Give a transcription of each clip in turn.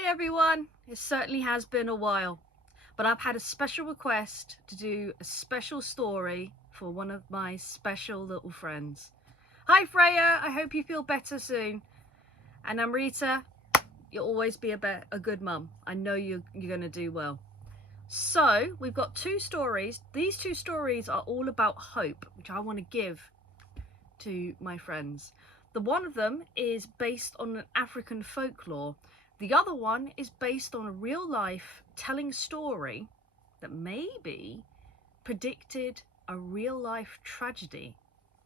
Hi everyone! It certainly has been a while, but I've had a special request to do a special story for one of my special little friends. Hi Freya, I hope you feel better soon. And Amrita, you'll always be a good mum. I know you're going to do well. So we've got two stories. These two stories are all about hope, which I want to give to my friends. The one of them is based on an African folklore. The other one is based on a real life telling story that maybe predicted a real life tragedy.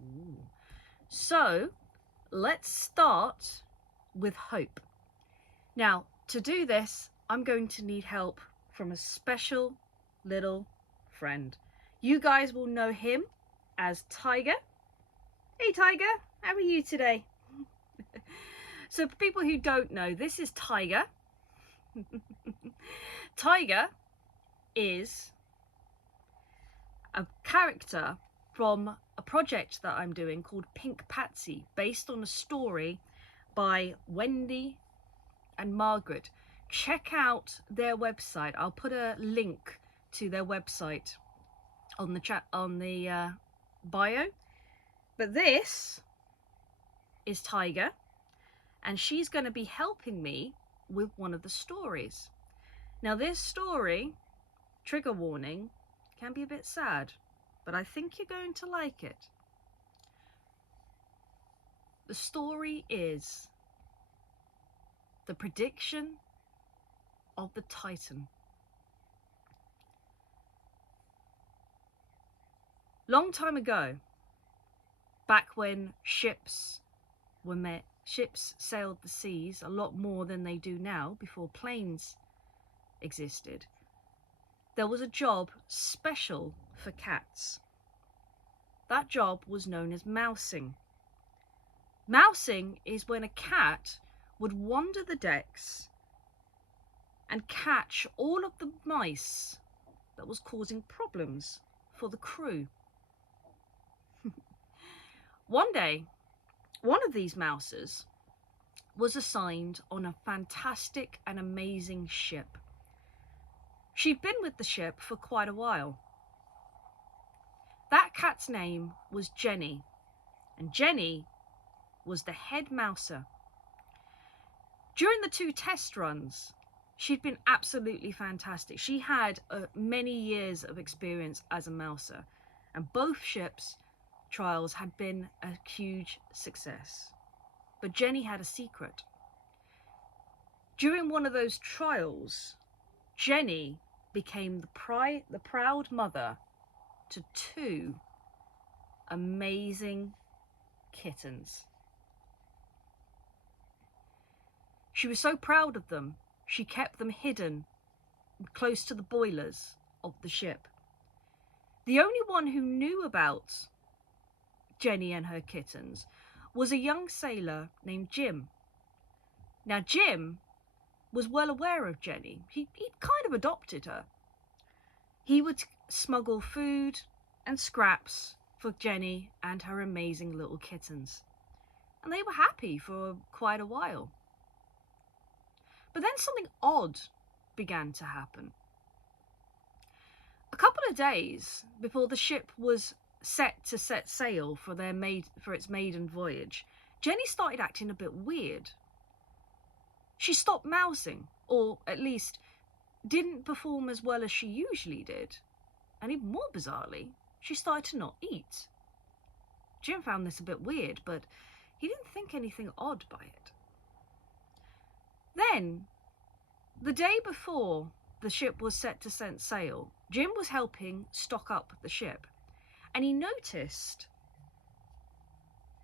Ooh. So let's start with hope. Now, to do this, I'm going to need help from a special little friend. You guys will know him as Tiger. Hey Tiger, how are you today? So for people who don't know, this is Tiger. Tiger is a character from a project that I'm doing called Pink Patsy, based on a story by Wendy and Margaret. Check out their website. I'll put a link to their website on the chat, on the bio. But this is Tiger, and she's going to be helping me with one of the stories. Now this story, trigger warning, can be a bit sad, but I think you're going to like it. The story is the prediction of the Titan. Long time ago, back when ships sailed the seas a lot more than they do now, before planes existed, there was a job special for cats. That job was known as mousing. Mousing is when a cat would wander the decks and catch all of the mice that was causing problems for the crew. One day, one of these mouses was assigned on a fantastic and amazing ship. She'd been with the ship for quite a while. That cat's name was Jenny, and Jenny was the head mouser. During the 2 test runs, she'd been absolutely fantastic. She had many years of experience as a mouser, and both ships' trials had been a huge success. But Jenny had a secret. During one of those trials, Jenny became the proud mother to 2 amazing kittens. She was so proud of them, she kept them hidden close to the boilers of the ship. The only one who knew about Jenny and her kittens was a young sailor named Jim. Now Jim was well aware of Jenny. He'd kind of adopted her. He would smuggle food and scraps for Jenny and her amazing little kittens. And they were happy for quite a while. But then something odd began to happen. A couple of days before the ship was set to set sail for its maiden voyage, Jenny started acting a bit weird. She stopped mousing, or at least didn't perform as well as she usually did. And even more bizarrely, she started to not eat. Jim found this a bit weird, but he didn't think anything odd by it. Then, the day before the ship was set to set sail, Jim was helping stock up the ship, and he noticed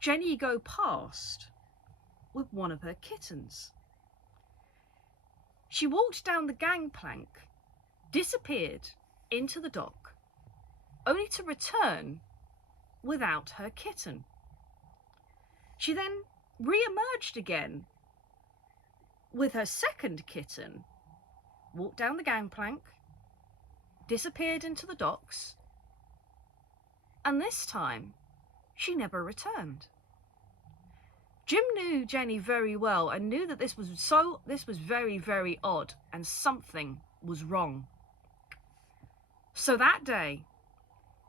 Jenny go past with one of her kittens. She walked down the gangplank, disappeared into the dock, only to return without her kitten. She then re-emerged again with her second kitten, walked down the gangplank, disappeared into the docks, and this time she never returned. Jim knew Jenny very well and knew that this was very, very odd and something was wrong. So that day,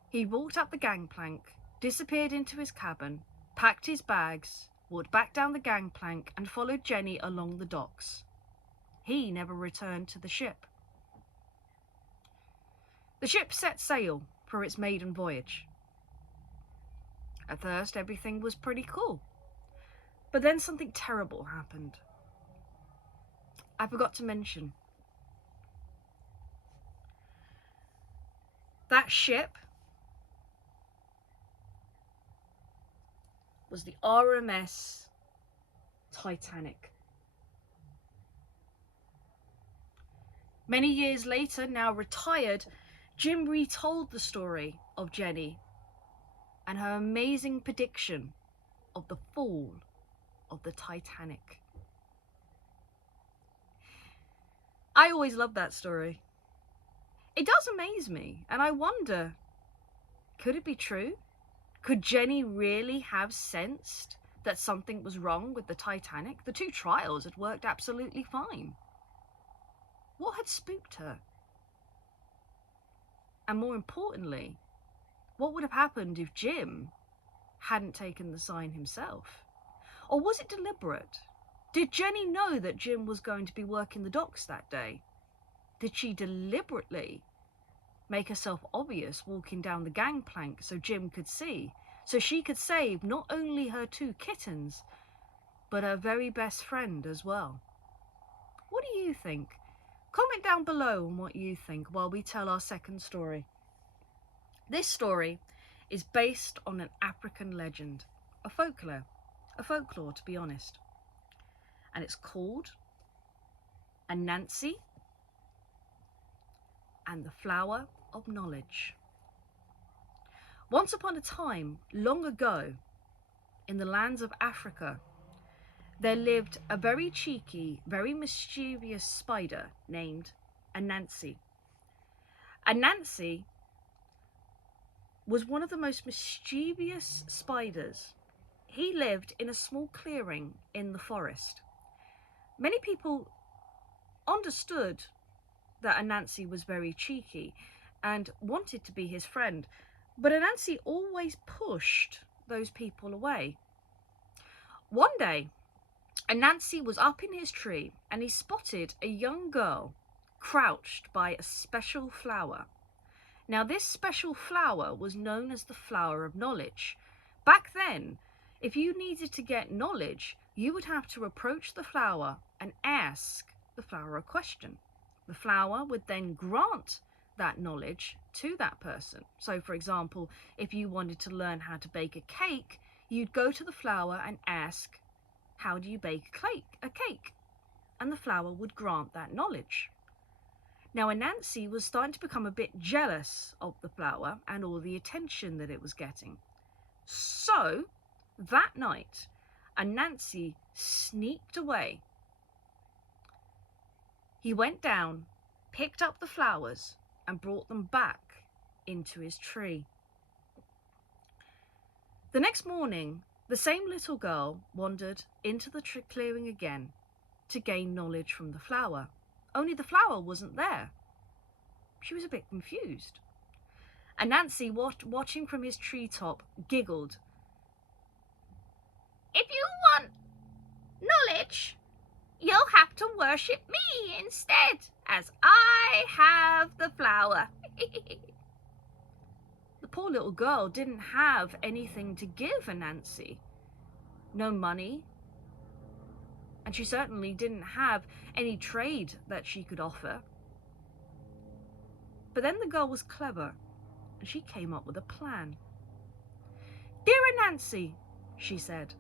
he walked up the gangplank, disappeared into his cabin, packed his bags, walked back down the gangplank and followed Jenny along the docks. He never returned to the ship. The ship set sail for its maiden voyage. At first, everything was pretty cool. But then something terrible happened. I forgot to mention. That ship was the RMS Titanic. Many years later, now retired, Jim retold the story of Jenny and her amazing prediction of the fall of the Titanic. I always loved that story. It does amaze me, and I wonder, could it be true? Could Jenny really have sensed that something was wrong with the Titanic? The 2 trials had worked absolutely fine. What had spooked her? And more importantly, what would have happened if Jim hadn't taken the sign himself? Or was it deliberate? Did Jenny know that Jim was going to be working the docks that day? Did she deliberately make herself obvious walking down the gangplank so Jim could see, so she could save not only her 2 kittens, but her very best friend as well? What do you think? Comment down below on what you think while we tell our second story. This story is based on an African legend, a folklore to be honest. And it's called Anansi and the Flower of Knowledge. Once upon a time, long ago, in the lands of Africa, there lived a very cheeky, very mischievous spider named Anansi. Anansi was one of the most mischievous spiders. He lived in a small clearing in the forest. Many people understood that Anansi was very cheeky and wanted to be his friend, but Anansi always pushed those people away. One day, Anansi was up in his tree and he spotted a young girl crouched by a special flower. Now, this special flower was known as the Flower of Knowledge. Back then, if you needed to get knowledge, you would have to approach the flower and ask the flower a question. The flower would then grant that knowledge to that person. So, for example, if you wanted to learn how to bake a cake, you'd go to the flower and ask, how do you bake a cake? And the flower would grant that knowledge. Now, Anansi was starting to become a bit jealous of the flower and all the attention that it was getting. So, that night, Anansi sneaked away. He went down, picked up the flowers, and brought them back into his tree. The next morning, the same little girl wandered into the tree clearing again to gain knowledge from the flower. Only the flower wasn't there. She was a bit confused. Anansi, watching from his treetop, giggled. "If you want knowledge, you'll have to worship me instead, as I have the flower." The poor little girl didn't have anything to give Anansi. No money. And she certainly didn't have any trade that she could offer. But then the girl was clever, and she came up with a plan. "Dear Anansi," she said,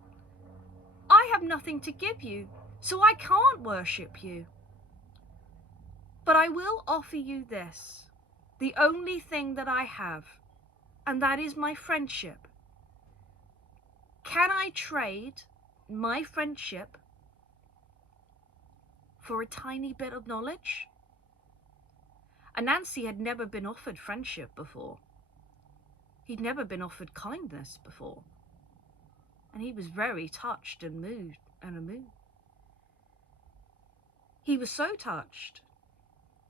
"I have nothing to give you, so I can't worship you. But I will offer you this, the only thing that I have, and that is my friendship. Can I trade my friendship for a tiny bit of knowledge?" Anansi had never been offered friendship before. He'd never been offered kindness before. and he was very touched and moved. He was so touched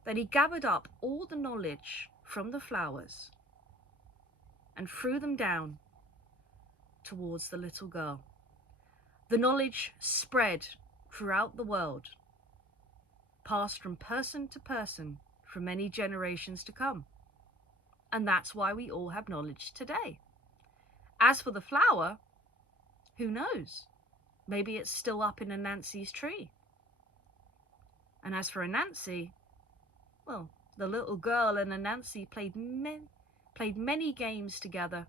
that he gathered up all the knowledge from the flowers and threw them down towards the little girl. The knowledge spread throughout the world, passed from person to person for many generations to come. And that's why we all have knowledge today. As for the flower, who knows? Maybe it's still up in Anansi's tree. And as for Anansi, well, the little girl and Anansi played many games together,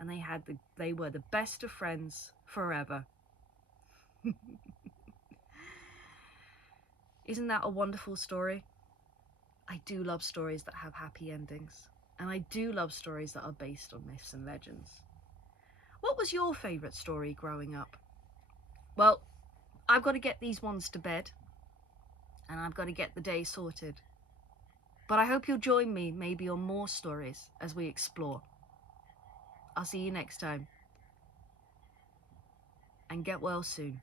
and they were the best of friends forever. Isn't that a wonderful story? I do love stories that have happy endings, and I do love stories that are based on myths and legends. What was your favourite story growing up? Well, I've got to get these ones to bed, and I've got to get the day sorted. But I hope you'll join me maybe on more stories as we explore. I'll see you next time. And get well soon.